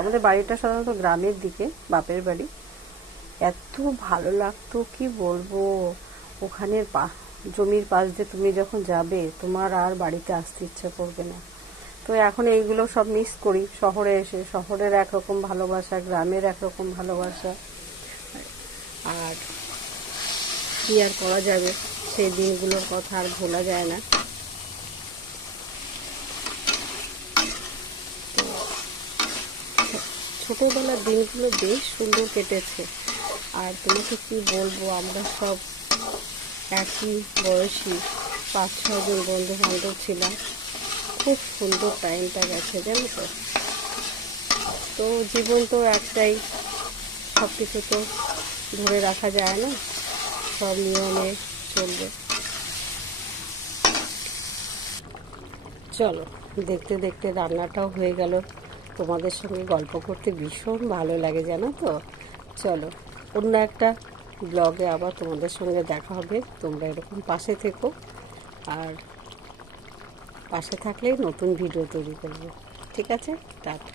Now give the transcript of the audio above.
আমাদের বাড়িটা সাধারণত গ্রামের দিকে, বাপের বাড়ি। এত ভালো লাগতো কি বলবো, ওখানের জমির পাশ দিয়ে তুমি যখন যাবে তোমার আর বাড়িতে আসতে ইচ্ছা করবে না। তো এখন এইগুলো সব মিস করি শহরে এসে। শহরের একরকম ভালোবাসা, গ্রামের একরকম ভালোবাসা, আর কি আর করা যাবে, সেই দিনগুলোর কথা আর ভোলা যায় না। ছোটোবেলার দিনগুলো বেশ সুন্দর কেটেছে। আর তোমাকে কি বলবো, আমরা সব একই বয়সী 5-6 জন বন্ধু বান্ধব ছিলাম। খুব সুন্দর টাইমটা গেছে জানো তো। তো জীবন তো একটাই, সব কিছু তো ধরে রাখা যায় না, সব নিয়মে চলবে। চলো, দেখতে দেখতে রান্নাটাও হয়ে গেল। তোমাদের সঙ্গে গল্প করতে ভীষণ ভালো লাগে জানো তো। চলো, অন্য একটা ব্লগে আবার তোমাদের সঙ্গে দেখা হবে। তোমরা এরকম পাশে থেকো, আর পাশে থাকলেই নতুন ভিডিও তৈরি করবো। ঠিক আছে, টাটা।